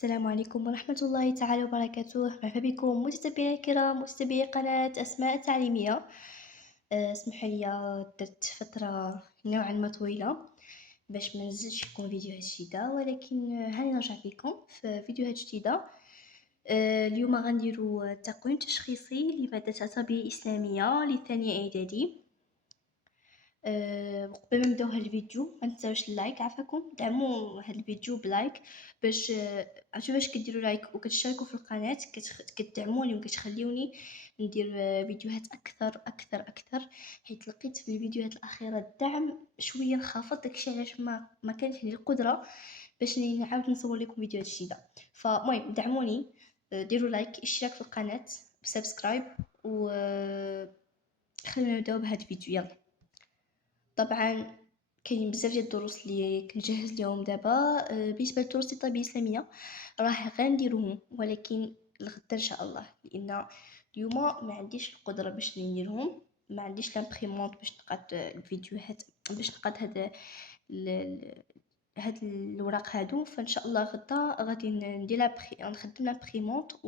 السلام عليكم ورحمة الله تعالى وبركاته. مرحبا بكم متتبعينا الكرام متتبعي قناة أسماء التعليمية. اسمحوا لي درت فترة نوعا ما طويلة باش ما نزلش لكم فيديوهات جديدة، ولكن هاني رجعت لكم في فيديوهات جديدة. اليوم غنديرو تقويم تشخيصي لمادة التربية الإسلامية للثانية إعدادي. قبل ما نبداو هاد الفيديو ما تنساوش اللايك، عافاكم دعموا هاد الفيديو بلايك باش عرفتوا باش كديروا لايك وكتشاركوا في القناه كتدعموني وكتخليوني ندير فيديوهات اكثر، حيت لقيت في الفيديوهات الاخيره الدعم شويه انخفض، داكشي علاش ما كانش عندي القدره باش نعاود نصور لكم فيديوهات جديده. فالمهم دعموني، ديروا لايك اشتراك في القناه سبسكرايب و خلينا نبداو بهاد الفيديو يلا. طبعا كاين بزاف ديال الدروس اللي كنجهز ليهم دابا. بالنسبه لدروس التربيه الاسلاميه راه غنديرهم، ولكن الغدا ان شاء الله، لان اليوم ما عنديش القدره باش نديرهم، ما عنديش لامبريمونط باش نقاد الفيديوهات، باش نقاد هاد الوراق هادو. فان شاء الله غدا غادي ندير نخدم لامبريمونط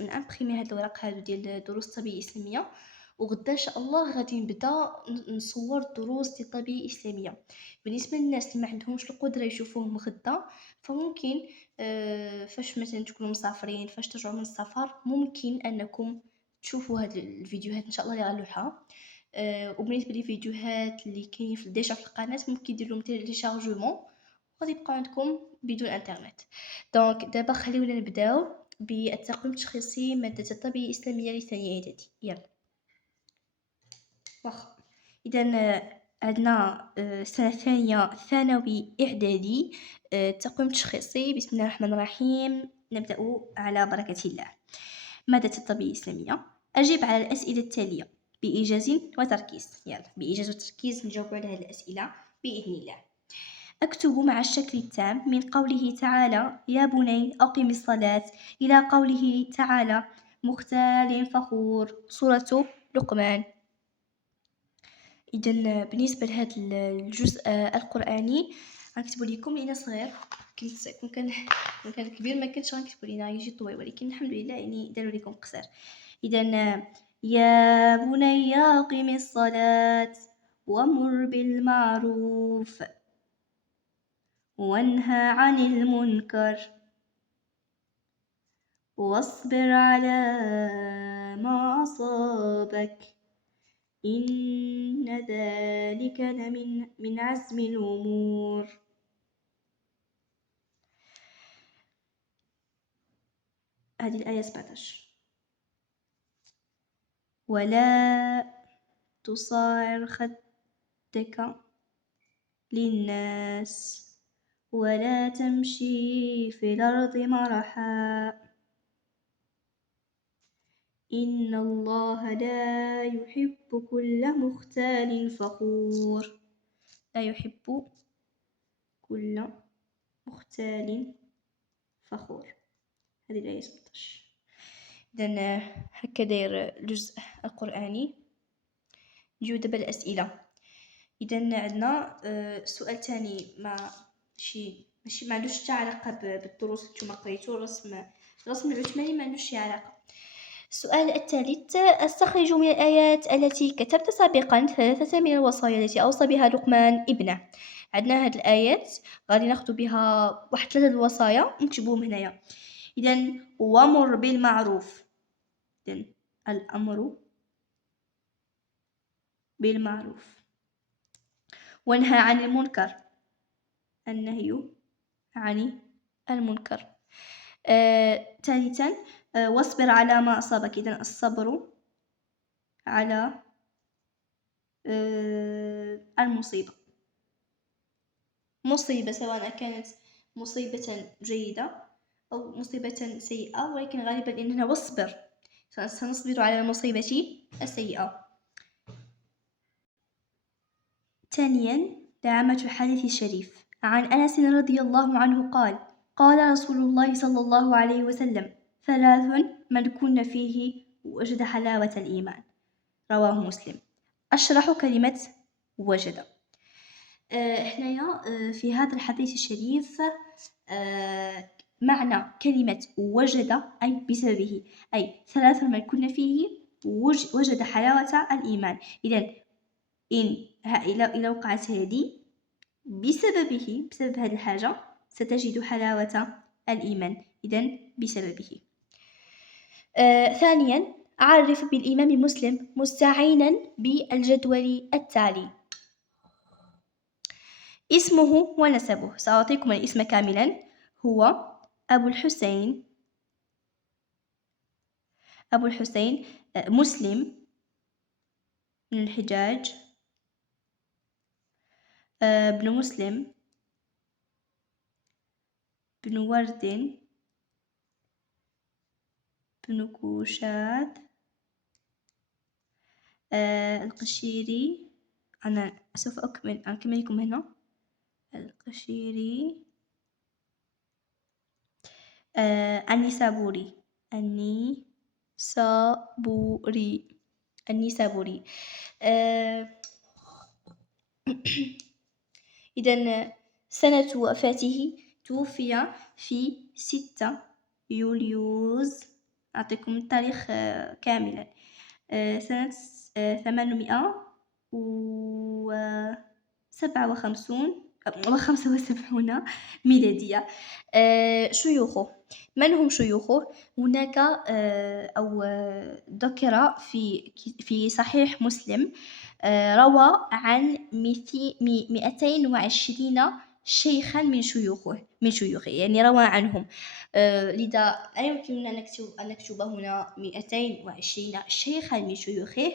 نامبريمي هاد الوراق هادو ديال دروس التربيه الاسلاميه، وغدا ان شاء الله غادي نبدا نصور دروس ديال التربيه الاسلاميه. بالنسبه للناس اللي ما عندهمش القدره يشوفوهم غدا، فممكن فاش مثلا تكونوا مسافرين، فاش ترجعوا من السفر، ممكن انكم تشوفوا هاد الفيديوهات ان شاء الله اللي غنلوحها. وبالنسبه للفيديوهات اللي كاينين ديجا في القناه، ممكن دير لهم تيليشارجمون وغادي يبقاو عندكم بدون انترنت. دونك دابا خليونا نبداو بالتقويم التشخيصي ماده التربيه الاسلاميه لثانيه اعدادي. يلا واخا. اذا عندنا السنه الثانيه ثانوي اعدادي. التقويم التشخيصي، بسم الله الرحمن الرحيم، نبدا على بركه الله. مادة التربية الإسلامية، أجب على الأسئلة التالية بإيجاز وتركيز. يلا بإيجاز وتركيز نجاوب على هذه الأسئلة بإذن الله. أكتب مع الشكل التام من قوله تعالى يا بني أقم الصلاة إلى قوله تعالى مختال فخور، سورة لقمان. إذا بالنسبة لهذا الجزء القرآني غنكتبو لكم لأن صغير، كون كان كبير ما كنتش غنكتبو لينا يجي طويل، ولكن الحمد لله يعني داروا لكم قصير. إذا يا بني أقم الصلاة وأمر بالمعروف وانهى عن المنكر واصبر على ما أصابك إن ذلك من عزم الأمور. هذه الآية 17. ولا تصاعر خدك للناس ولا تمشي في الأرض مرحا إن الله لا يحب كل مختال فخور. لا يحب كل مختال فخور. هذه الآية 16. إذن هكا داير الجزء القرآني. نجيو دابا الأسئلة. إذن عندنا سؤال تاني ماشي ما عندوش حتى علاقة بالدروس اللي نتوما قريتو. الرسم العثماني ما عندوش شي علاقة. السؤال الثالث، استخرج من الآيات التي كتبت سابقا 3 من الوصايا التي أوصى بها لقمان ابنه. عندنا هاد الآيات غادي ناخدو بها واحد 3 الوصايا نكتبوهم هنايا. إذن وامر بالمعروف، إذن الأمر بالمعروف، وانهى عن المنكر، النهي عن المنكر. ثالثا واصبر على ما أصابك، إذن الصبر على المصيبة، مصيبة سواء كانت مصيبة جيدة أو مصيبة سيئة، ولكن غالبا إننا واصبر، سنصبر على المصيبة السيئة. ثانيا دعامة الحديث الشريف. عن أنس رضي الله عنه قال قال رسول الله صلى الله عليه وسلم 3 من كن فيه وجد حلاوة الإيمان، رواه مسلم. أشرح كلمة وجد. هنايا في هذا الحديث الشريف معنى كلمة وجد أي بسببه، أي ثلاث من كنا فيه وجد حلاوة الإيمان. إذن إذا وقعت هذه بسبب هذه الحاجة ستجد حلاوة الإيمان. إذن بسببه. ثانيا، عرف بالإمام مسلم مستعينا بالجدول التالي: اسمه ونسبه. سأعطيكم الاسم كاملا. هو أبو الحسين مسلم من الحجاج، بن مسلم بن ورد بن كوشاد القشيري. أنا سوف أكمل لكم هنا. القشيري النسابوري إذن سنة وفاته توفي في 6 يوليوز. أعطيكم التاريخ كاملا. سنة 875 ميلادية. شيوخه، من هم شيوخه؟ هناك أو ذكر في صحيح مسلم روى عن 220 شيخا من شيوخه، يعني روى عنهم. لذا لا يمكننا أن نكتب هنا 220 شيخا من شيوخه،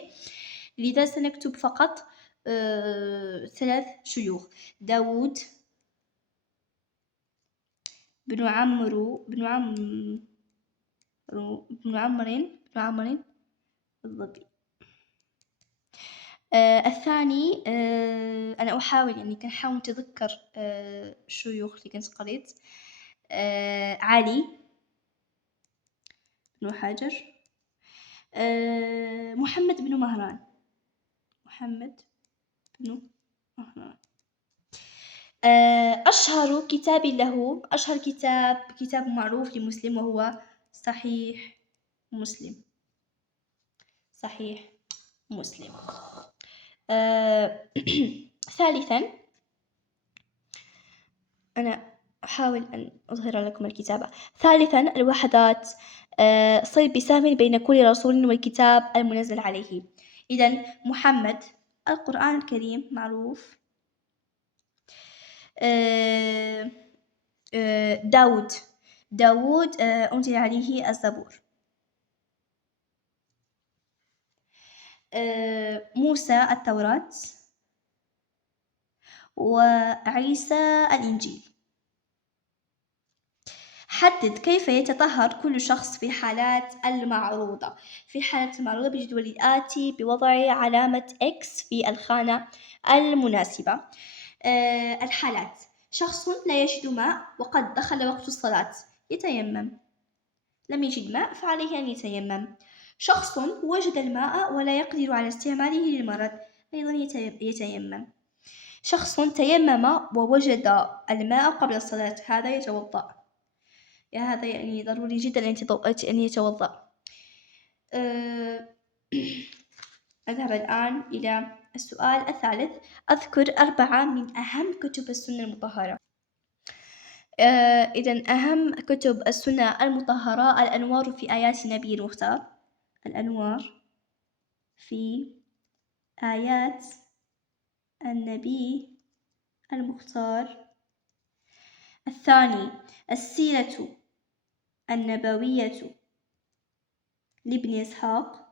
لذا سنكتب فقط 3 شيوخ: داود بن عمرو بالضبط. الثاني أنا أحاول يعني كنحاول نتذكر الشيوخ اللي كنت قريت. علي بن حجر، محمد بن مهران. أشهر كتاب له، أشهر كتاب معروف لمسلم وهو صحيح مسلم. ثالثا، أنا أحاول أن أظهر لكم الكتابة. ثالثا، الوحدات. صل بسهم بين كل رسول والكتاب المنزل عليه. إذن محمد القرآن الكريم معروف. داود أنزل عليه الزبور. موسى التوراة، وعيسى الإنجيل. حدد كيف يتطهر كل شخص في حالات المعروضة. في حالة المعروضة بالجدول الآتي بوضع علامة X في الخانة المناسبة. الحالات: شخص لا يجد ماء وقد دخل وقت الصلاة، يتيمم. لم يجد ماء فعليه أن يتيمم. شخص وجد الماء ولا يقدر على استعماله للمرض، أيضا يتيمم. شخص تيمم ووجد الماء قبل الصلاة، هذا يتوضأ. هذا يعني ضروري جدا أن يتوضأ. أذهب الآن إلى السؤال الثالث. أذكر 4 من أهم كتب السنة المطهرة. إذن أهم كتب السنة المطهرة: الأنوار في آيات النبي المختار. الأنوار في آيات النبي المختار. الثاني، السيرة النبوية لابن إسحاق.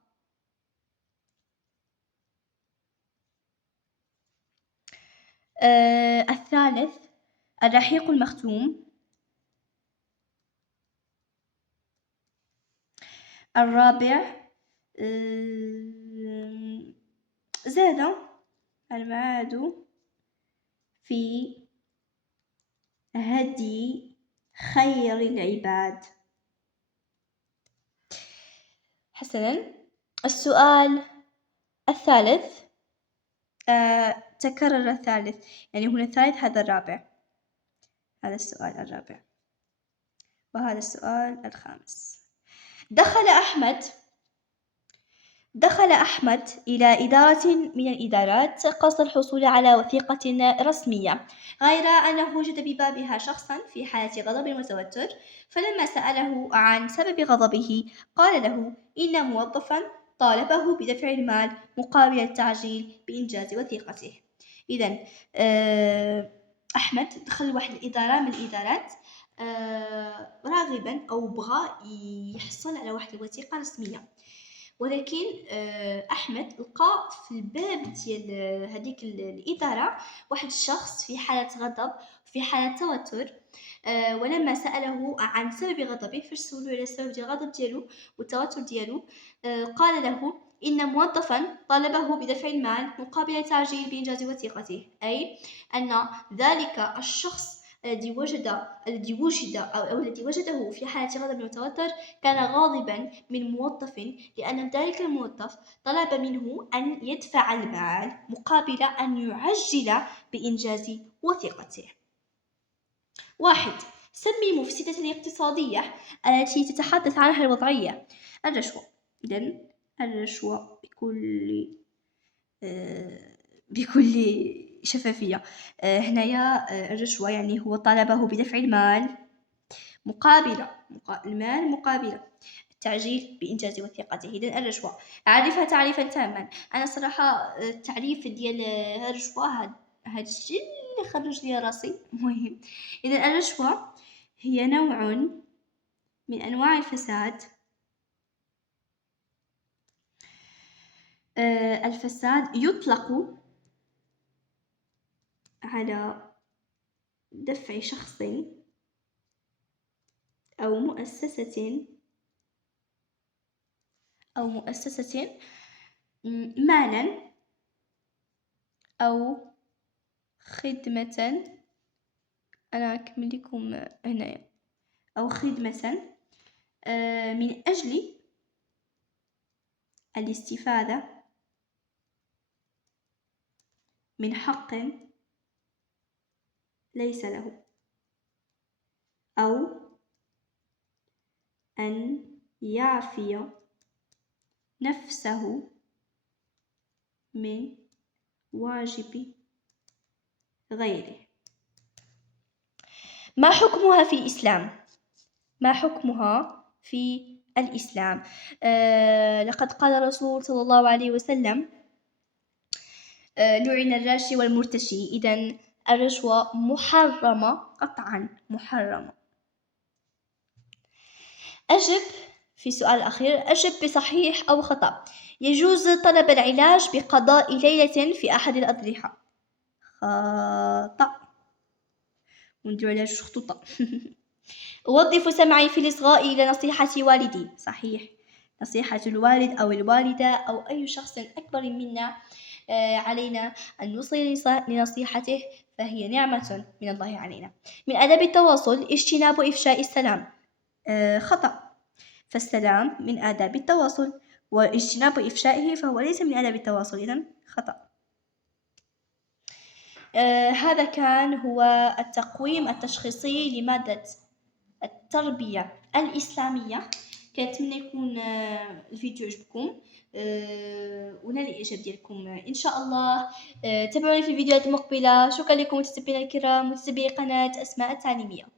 الثالث، الرحيق المختوم. الرابع، زاد المعاد في هدي خير العباد. حسنا، السؤال الثالث: تكرر الثالث، يعني هنا الثالث، هذا الرابع، هذا السؤال الرابع، وهذا السؤال الخامس. دخل أحمد إلى إدارة من الإدارات قصد الحصول على وثيقة رسمية، غير أنه وجد ببابها شخصا في حالة غضب وتوتر، فلما سأله عن سبب غضبه قال له إن موظفا طالبه بدفع المال مقابل التعجيل بإنجاز وثيقته. إذن أحمد دخل واحد الإدارة من الإدارات راغبا أو بغى يحصل على واحد الوثيقة رسمية، ولكن أحمد لقى في الباب ديال هذيك الإدارة واحد الشخص في حالة غضب، في حالة توتر، ولما سأله عن سبب غضبه، فاش سولو على السبب ديال الغضب ديالو والتوتر ديالو، قال له إن موظفا طالبه بدفع المال مقابل تعجيل بإنجاز وثيقته، أي أن ذلك الشخص الذي وجده في حالة غضب وتوتر كان غاضبا من موظف، لأن ذلك الموظف طلب منه أن يدفع المال مقابل أن يعجل بإنجاز وثيقته. 1. سمي مفسدة الاقتصادية التي تتحدث عنها الوضعية. الرشوة. إذن الرشوة بكل شفافية. هنايا الرشوة يعني هو طلبه بدفع المال مقابل التعجيل بإنجاز وثيقته. إذن الرشوة أعرفها تعريفا تاما. أنا صراحة التعريف ديال الرشوة هاد الشيء اللي خرج لي راسي مهم. إذن الرشوة هي نوع من أنواع الفساد. الفساد يطلق على دفع شخص أو مؤسسة مالا أو خدمة. أنا أكمل لكم هنا. أو خدمة من أجل الاستفادة من حق ليس له، أو أن يعفي نفسه من واجب غيره. ما حكمها في الإسلام؟ لقد قال الرسول صلى الله عليه وسلم لعن الراشي والمرتشي. إذن الرشوة محرمة قطعا، محرمة. أجب في السؤال الأخير، أجب بصحيح أو خطأ. يجوز طلب العلاج بقضاء ليلة في أحد الأضرحة. خطأ، ونديرو علاج خطوطة. أوظف سمعي في الإصغاء إلى نصيحة والدي. صحيح، نصيحة الوالد أو الوالدة أو أي شخص أكبر منا علينا أن نوصل لنصيحته، فهي نعمة من الله علينا. من آداب التواصل اجتناب إفشاء السلام. خطأ، فالسلام من آداب التواصل، واجتناب إفشائه فهو ليس من آداب التواصل، إذن خطأ. هذا كان هو التقويم التشخيصي لمادة التربية الإسلامية. كنتمنى يكون الفيديو عجبكم ونال الإعجاب ديالكم إن شاء الله. تابعوني في الفيديوهات المقبلة. شكرا لكم متتبعينا الكرام، متتبعي قناة أسماء التعليمية.